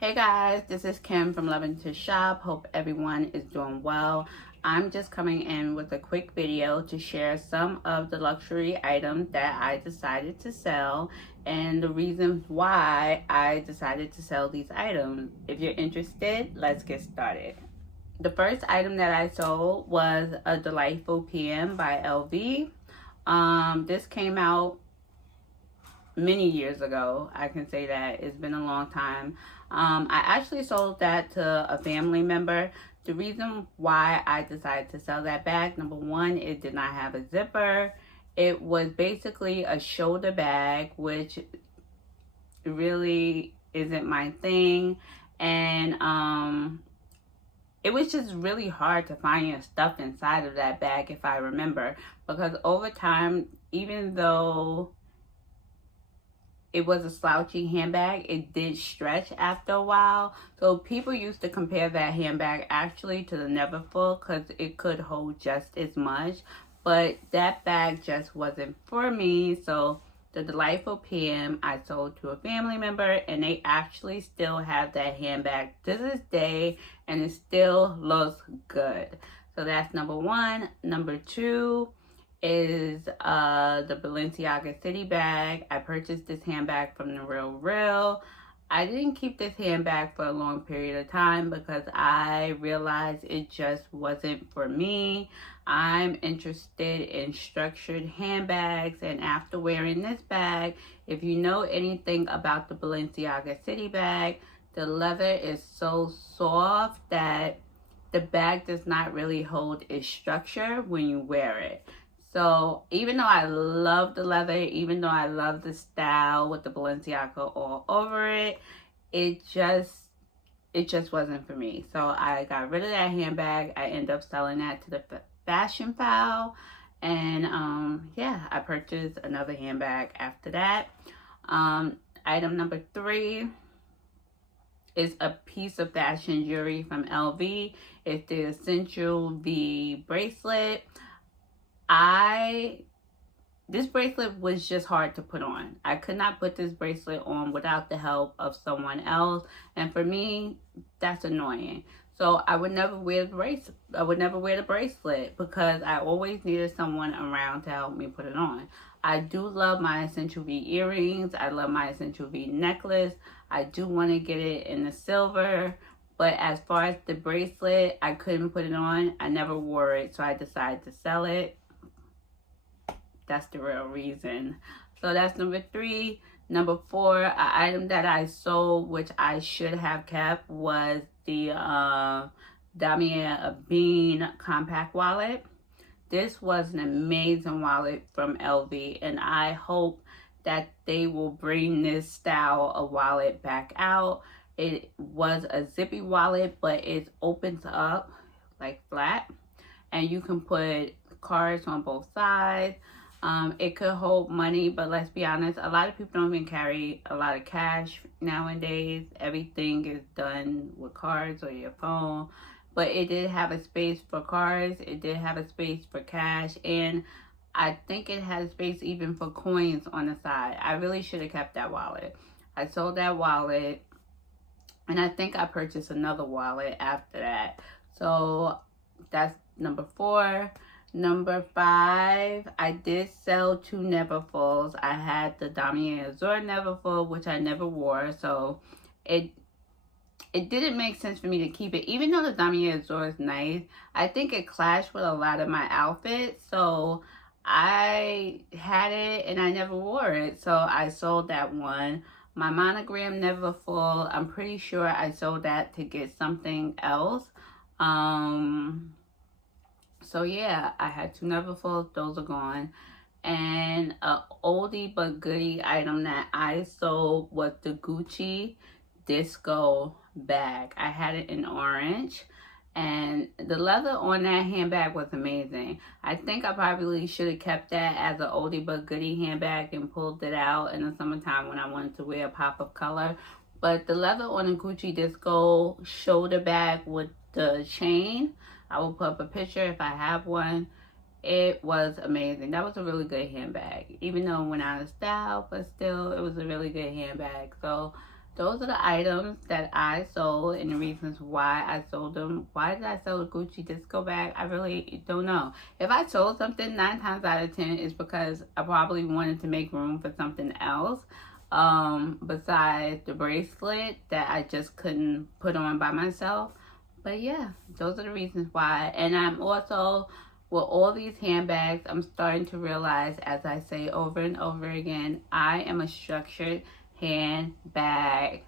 Hey guys, this is Kim from Loving to Shop. Hope everyone is doing well. I'm just coming in with a quick video to share some of the luxury items that I decided to sell and the reasons why I decided to sell these items. If you're interested, let's get started. The first item that I sold was a Delightful PM by LV. This came out many years ago. I can say that it's been a long time. I actually sold that to a family member. The reason why I decided to sell that bag, number one, it did not have a zipper. It was basically a shoulder bag, which really isn't my thing. And it was just really hard to find your stuff inside of that bag, if I remember, because over time, even though it was a slouchy handbag, it did stretch after a while. So people used to compare that handbag actually to the NEVERFULL because it could hold just as much. But that bag just wasn't for me. So the Delightful PM I sold to a family member, and they actually still have that handbag to this day, and it still looks good. So that's number one. Number two is the Balenciaga City bag. I purchased this handbag from the Real. I didn't keep this handbag for a long period of time because I realized it just wasn't for me. I'm interested in structured handbags, and after wearing this bag, if you know anything about the Balenciaga City bag, the leather is so soft that the bag does not really hold its structure when you wear it. So even though I love the leather, even though I love the style with the Balenciaga all over it, it just wasn't for me. So I got rid of that handbag. I ended up selling that to the fashion file. And yeah, I purchased another handbag after that. Item number three is a piece of fashion jewelry from LV. It's the Essential V bracelet. This bracelet was just hard to put on. I could not put this bracelet on without the help of someone else, and for me, that's annoying. So I would never wear the bracelet. I would never wear the bracelet because I always needed someone around to help me put it on. I do love my Essential V earrings. I love my Essential V necklace. I do want to get it in the silver. But as far as the bracelet, I couldn't put it on. I never wore it, so I decided to sell it. That's the real reason. So that's number three. Number four, an item that I sold, which I should have kept, was the Damier Bean compact wallet. This was an amazing wallet from LV, and I hope that they will bring this style of wallet back out. It was a zippy wallet, but it opens up like flat, and you can put cards on both sides. It could hold money, but let's be honest, a lot of people don't even carry a lot of cash nowadays. Everything is done with cards or your phone. But it did have a space for cards. It did have a space for cash. And I think it had space even for coins on the side. I really should have kept that wallet. I sold that wallet. And I think I purchased another wallet after that. So that's number four. Number five, I did sell two NEVERFULLs. I had the Damier Azur NEVERFULL, which I never wore, so it didn't make sense for me to keep it. Even though the Damier Azur is nice, I think it clashed with a lot of my outfits, so I had it and I never wore it, so I sold that one. My monogram NEVERFULL, I'm pretty sure I sold that to get something else. So yeah, I had two NEVERFULLs, those are gone. And a oldie but goodie item that I sold was the Gucci Disco bag. I had it in orange, and the leather on that handbag was amazing. I think I probably should have kept that as an oldie but goodie handbag and pulled it out in the summertime when I wanted to wear a pop of color. But the leather on the Gucci Disco shoulder bag with the chain, I will put up a picture if I have one. It was amazing. That was a really good handbag. Even though it went out of style, but still, it was a really good handbag. So those are the items that I sold and the reasons why I sold them. Why did I sell the Gucci disco bag? I really don't know. If I sold something, 9 times out of 10 is because I probably wanted to make room for something else besides the bracelet that I just couldn't put on by myself. But yeah, those are the reasons why. And I'm also, with all these handbags, I'm starting to realize, as I say over and over again, I am a structured handbag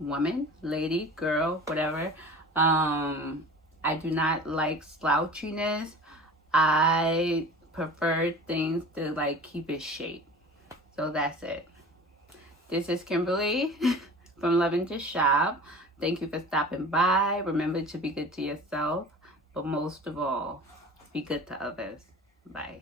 woman, lady, girl, whatever. I do not like slouchiness. I prefer things to like keep it shape. So that's it. This is Kimberly from Loving to Shop. Thank you for stopping by. Remember to be good to yourself, but most of all, be good to others. Bye.